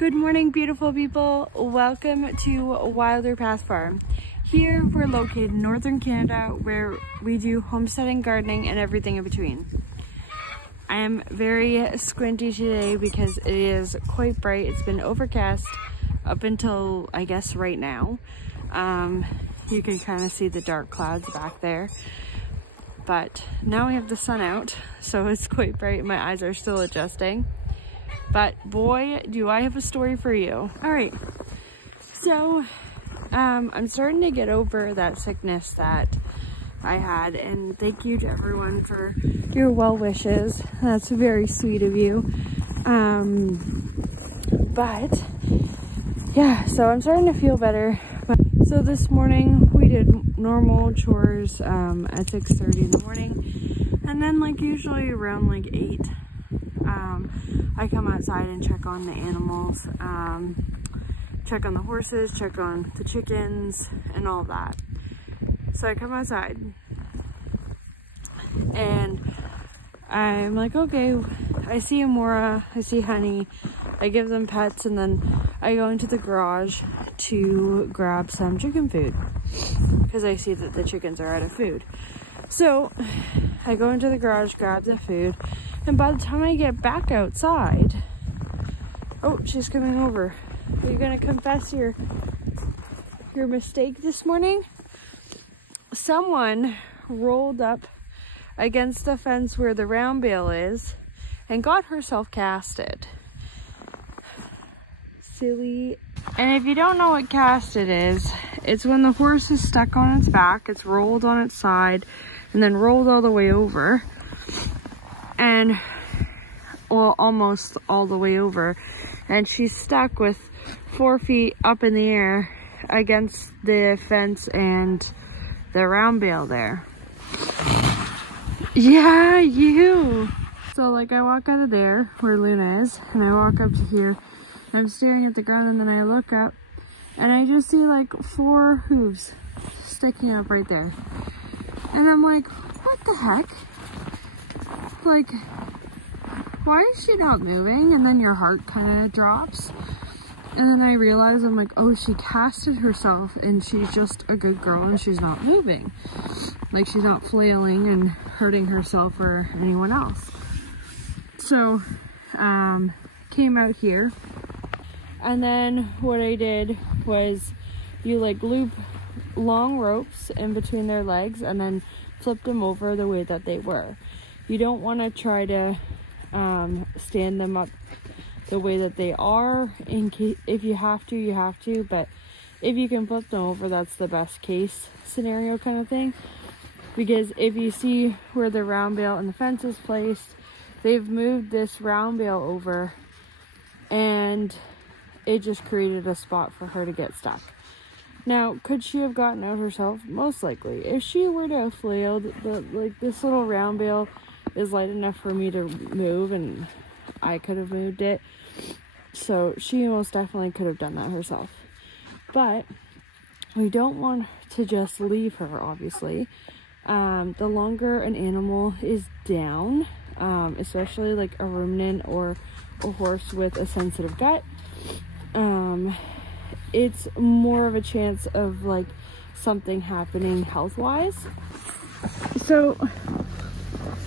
Good morning, beautiful people. Welcome to Wilder Path Farm. Here we're located in northern Canada where we do homesteading, gardening, and everything in between. I am very squinty today because it is quite bright. It's been overcast up until, I guess, right now. You can kind of see the dark clouds back there. But now we have the sun out, so it's quite bright. My eyes are still adjusting. But boy, do I have a story for you. All right, so I'm starting to get over that sickness that I had, and thank you to everyone for your well wishes. That's very sweet of you. But yeah, so I'm starting to feel better. So this morning we did normal chores at 6:30 in the morning, and then like usually around like 8. I come outside and check on the animals, check on the horses, check on the chickens, and all that. So I come outside, and I'm like, okay, I see Amora, I see Honey, I give them pets, and then I go into the garage to grab some chicken food, because I see that the chickens are out of food. So I go into the garage, grab the food, and by the time I get back outside, oh, she's coming over. Are you gonna confess your mistake this morning? Someone rolled up against the fence where the round bale is and got herself casted. Silly. And if you don't know what casted is, it's when the horse is stuck on its back, it's rolled on its side, and then rolled all the way over. And, well, almost all the way over. And she's stuck with 4 feet up in the air against the fence and the round bale there. Yeah, you. So like I walk out of there where Luna is, and I walk up to here, and I'm staring at the ground, and then I look up and I just see like 4 hooves sticking up right there. And I'm like, what the heck? Like, why is she not moving? And then your heart kind of drops. And then I realize, I'm like, oh, she casted herself, and she's just a good girl, and she's not moving. Like, she's not flailing and hurting herself or anyone else. So, came out here. And then what I did was you like loop long ropes in between their legs and then flip them over the way that they were. You don't want to try to stand them up the way that they are. In case, if you have to, you have to. But if you can flip them over, that's the best case scenario kind of thing. Because if you see where the round bale and the fence is placed, they've moved this round bale over, and it just created a spot for her to get stuck. Now, could she have gotten out herself? Most likely. If she were to have flailed, like this little round bale is light enough for me to move, and I could have moved it. So she most definitely could have done that herself. But we don't want to just leave her, obviously. The longer an animal is down, especially like a ruminant or a horse with a sensitive gut, it's more of a chance of like something happening health-wise. So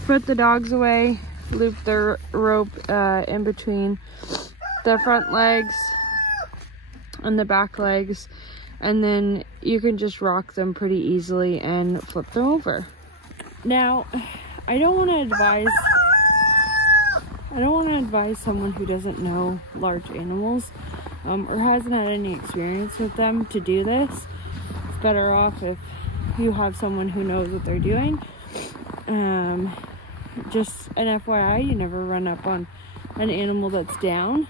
put the dogs away, loop the rope in between the front legs and the back legs, and then you can just rock them pretty easily and flip them over. Now, I don't want to advise someone who doesn't know large animals or hasn't had any experience with them to do this. It's better off if you have someone who knows what they're doing. Just an FYI, you never run up on an animal that's down.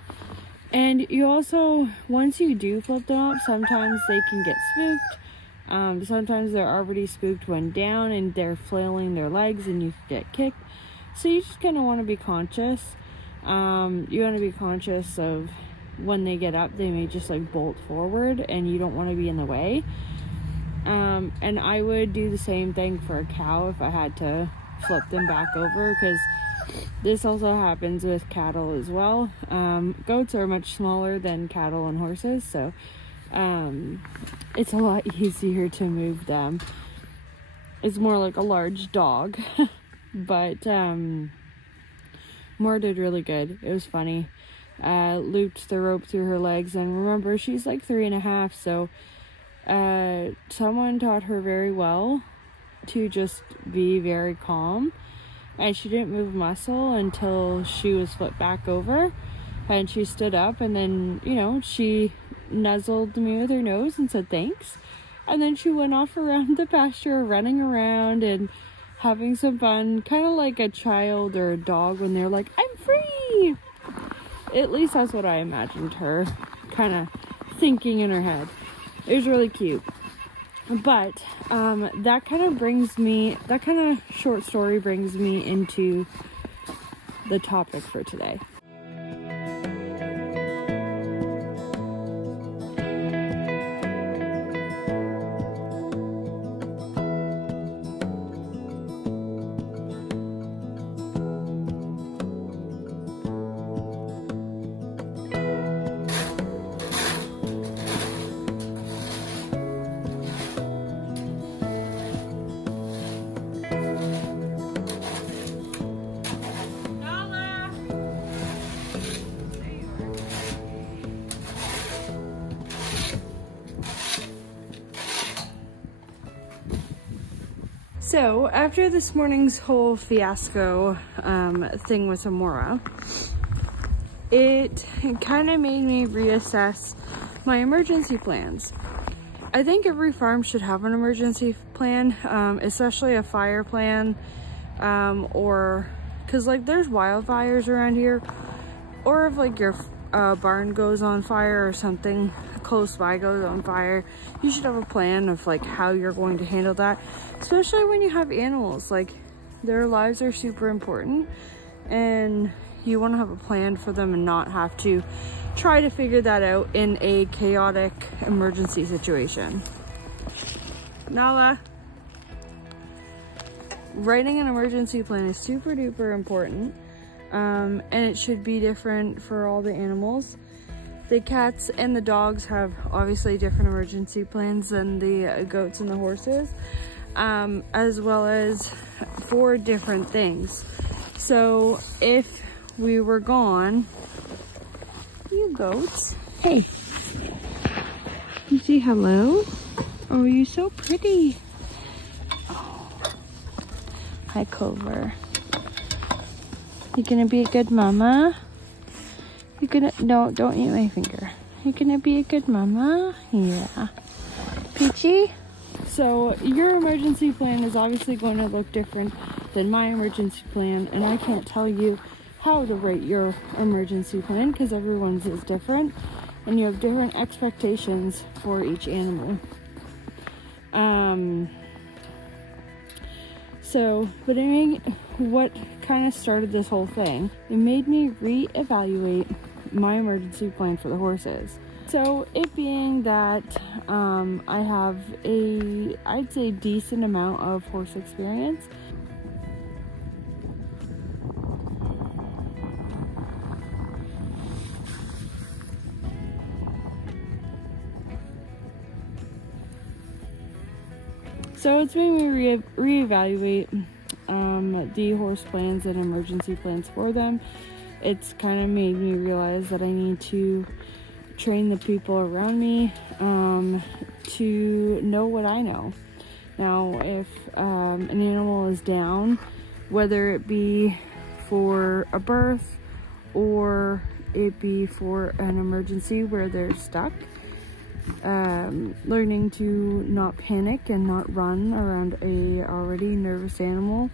And you also, once you do flip them up, sometimes they can get spooked. Sometimes they're already spooked when down and they're flailing their legs and you can get kicked. So you just kind of want to be conscious. You want to be conscious of when they get up, they may just like bolt forward and you don't want to be in the way. And I would do the same thing for a cow if I had to flip them back over, because This also happens with cattle as well. Goats are much smaller than cattle and horses, so it's a lot easier to move them. It's more like a large dog. But Amora did really good. It was funny. Looped the rope through her legs, and remember, she's like 3.5, so someone taught her very well to just be very calm, and she didn't move a muscle until she was flipped back over and she stood up, and then, you know, she nuzzled me with her nose and said thanks, and then she went off around the pasture, running around and having some fun, kind of like a child or a dog when they're like, I'm free. At least that's what I imagined her kind of thinking in her head. It was really cute. But that kind of short story brings me into the topic for today. So after this morning's whole fiasco thing with Amora, it kind of made me reassess my emergency plans. I think every farm should have an emergency plan, especially a fire plan, or because like there's wildfires around here, or if like your barn goes on fire or something close by goes on fire, you should have a plan of like how you're going to handle that, especially when you have animals. Like, their lives are super important, and you want to have a plan for them and not have to try to figure that out in a chaotic emergency situation. Nala, writing an emergency plan is super duper important, and it should be different for all the animals. The cats and the dogs have obviously different emergency plans than the goats and the horses, as well as for different things. So if we were gone, you goats, hey, you say hello? Oh, you're so pretty. Oh. Hi, Clover. You gonna be a good mama? You gonna, no, don't eat my finger. You gonna be a good mama? Yeah. Peachy? So your emergency plan is obviously going to look different than my emergency plan, and I can't tell you how to write your emergency plan because everyone's is different and you have different expectations for each animal. But what kind of started this whole thing, it made me reevaluate my emergency plan for the horses. So it being that I have I'd say decent amount of horse experience. So it's made me reevaluate the horse plans and emergency plans for them. It's kind of made me realize that I need to train the people around me to know what I know. Now, if an animal is down, whether it be for a birth or it be for an emergency where they're stuck, learning to not panic and not run around a already nervous animal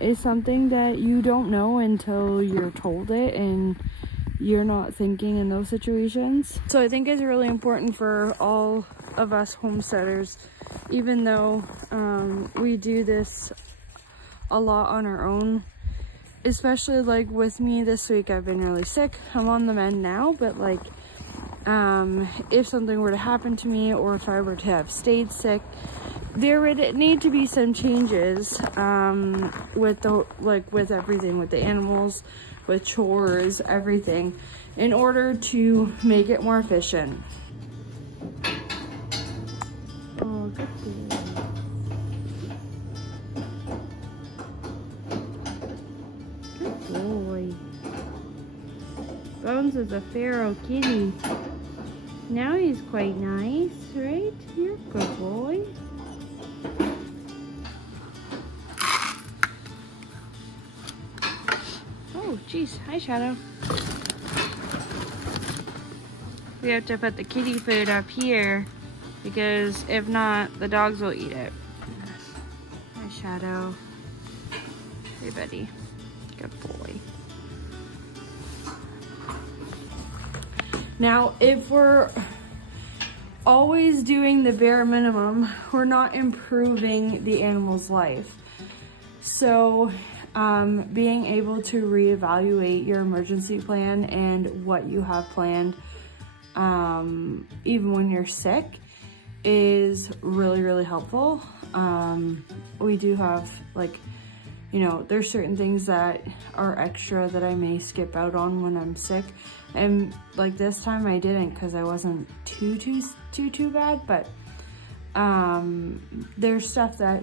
is something that you don't know until you're told it and you're not thinking in those situations. So I think it's really important for all of us homesteaders, even though we do this a lot on our own, especially like with me this week. I've been really sick. I'm on the mend now, but like if something were to happen to me, or if I were to have stayed sick, there would need to be some changes with everything, with the animals, with chores, everything, in order to make it more efficient. Oh, good boy. Good boy. Bones is a feral kitty. Now he's quite nice, right? You're a good boy. Oh, geez. Hi, Shadow. We have to put the kitty food up here because if not, the dogs will eat it. Hi, Shadow. Hey, buddy. Good boy. Now, if we're always doing the bare minimum, we're not improving the animal's life. So, being able to reevaluate your emergency plan and what you have planned, even when you're sick, is really, really helpful. We do have, like, you know, there's certain things that are extra that I may skip out on when I'm sick. And like this time I didn't because I wasn't too bad, but there's stuff that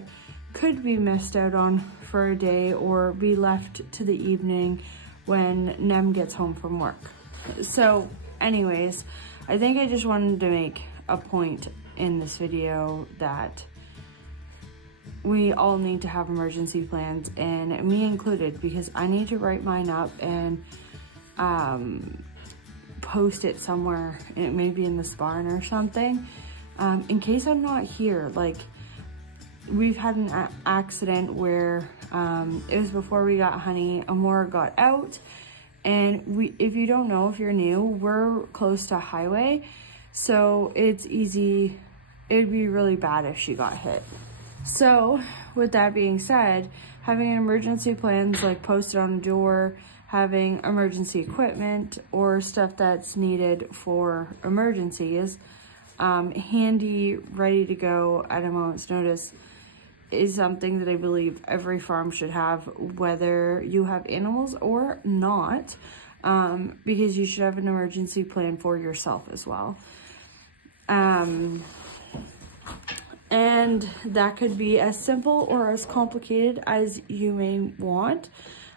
could be missed out on for a day or be left to the evening when Nem gets home from work. So anyways, I think I just wanted to make a point in this video that we all need to have emergency plans, and me included, because I need to write mine up and post it somewhere, and maybe in this barn or something, in case I'm not here. Like, we've had an accident where it was before we got Honey. Amora got out, and if you don't know, if you're new, we're close to a highway, so it's easy. It'd be really bad if she got hit. So with that being said, having emergency plans like posted on the door, having emergency equipment or stuff that's needed for emergencies, handy, ready to go at a moment's notice, is something that I believe every farm should have, whether you have animals or not, because you should have an emergency plan for yourself as well. And that could be as simple or as complicated as you may want.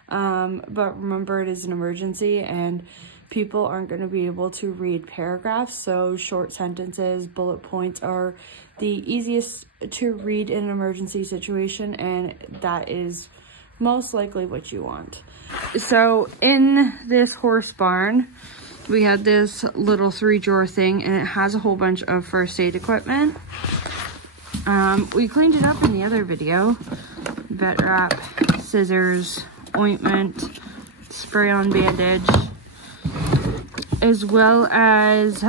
But remember, it is an emergency and people aren't going to be able to read paragraphs. So short sentences, bullet points are the easiest to read in an emergency situation. And that is most likely what you want. So in this horse barn, we had this little 3-drawer thing, and it has a whole bunch of first aid equipment. We cleaned it up in the other video. Vet wrap, scissors, ointment, spray-on bandage, as well as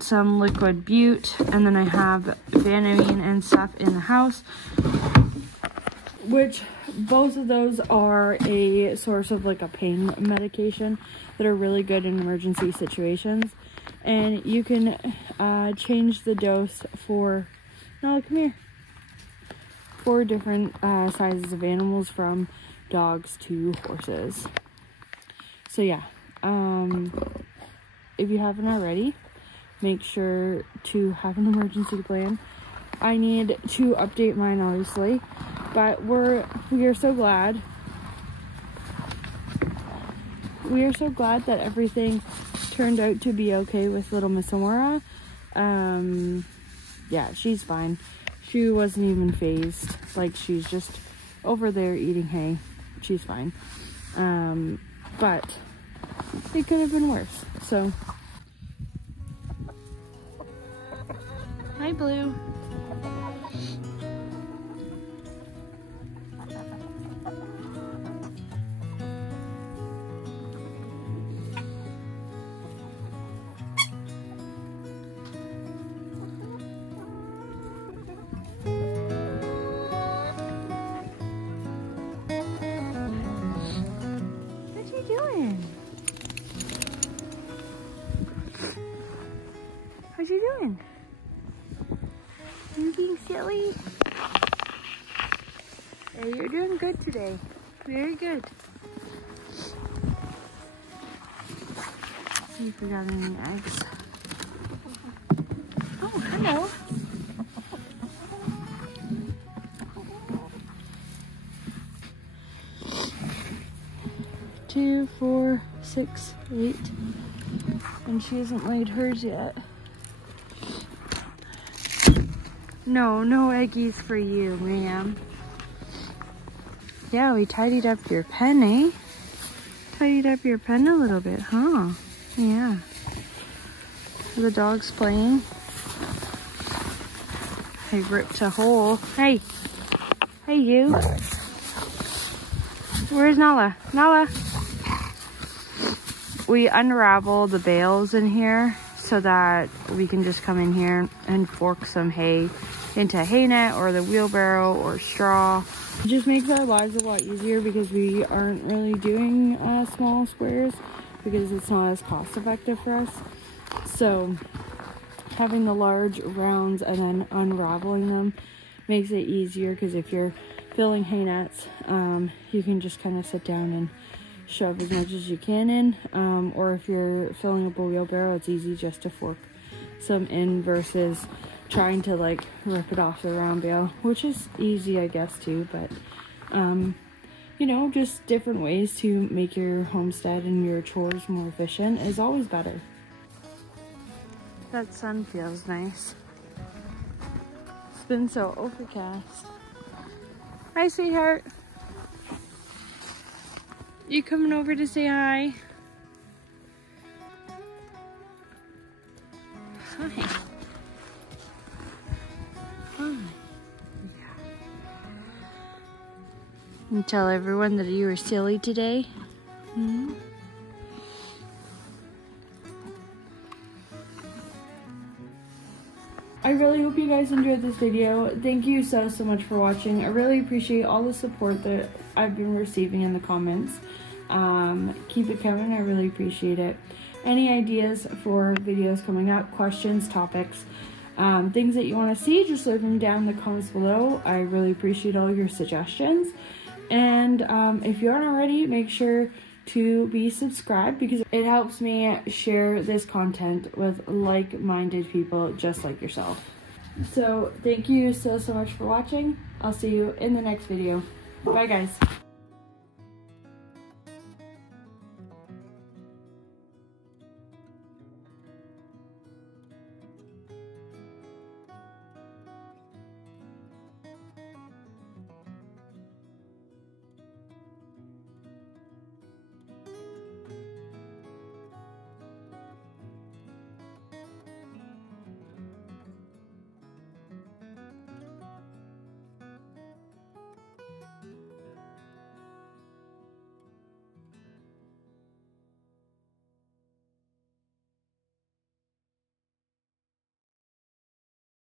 some liquid bute, and then I have Vanamine and stuff in the house, which both of those are a source of like a pain medication that are really good in emergency situations. And you can change the dose for, no, come here, 4 different sizes of animals, from dogs to horses. So yeah, if you haven't already, make sure to have an emergency plan. I need to update mine, obviously, but we are so glad. We are so glad that everything turned out to be okay with little Miss Amora. Yeah, she's fine. She wasn't even phased. Like, she's just over there eating hay. She's fine. But it could have been worse. So, hi, Blue. What you doing? You being silly? Hey, you're doing good today. Very good. See if we got any eggs. Oh, hello. Two, 4, 6, 8. And she hasn't laid hers yet. No eggies for you, ma'am. Yeah, we tidied up your pen, eh? Tidied up your pen a little bit, huh? Yeah. The dog's playing. I ripped a hole. Hey. Hey, you. Where's Nala? Nala. We unravel the bales in here so that we can just come in here and fork some hay into a hay net or the wheelbarrow or straw. It just makes our lives a lot easier because we aren't really doing small squares because it's not as cost effective for us. So having the large rounds and then unraveling them makes it easier because if you're filling hay nets, you can just kind of sit down and shove as much as you can in, or if you're filling up a wheelbarrow, it's easy just to fork some in versus trying to like rip it off the round bale, which is easy I guess too, but you know, just different ways to make your homestead and your chores more efficient is always better. That sun feels nice. It's been so overcast. Hi, sweetheart. You coming over to say hi? Hi. Hi. Yeah. And tell everyone that you were silly today. Hmm? I really hope you guys enjoyed this video. Thank you so much for watching. I really appreciate all the support that I've been receiving in the comments. Keep it coming, I really appreciate it. Any ideas for videos coming up, questions, topics, things that you want to see, just leave them down in the comments below. I really appreciate all your suggestions. And if you aren't already, make sure to be subscribed because it helps me share this content with like-minded people just like yourself. So thank you so much for watching. I'll see you in the next video. Bye guys.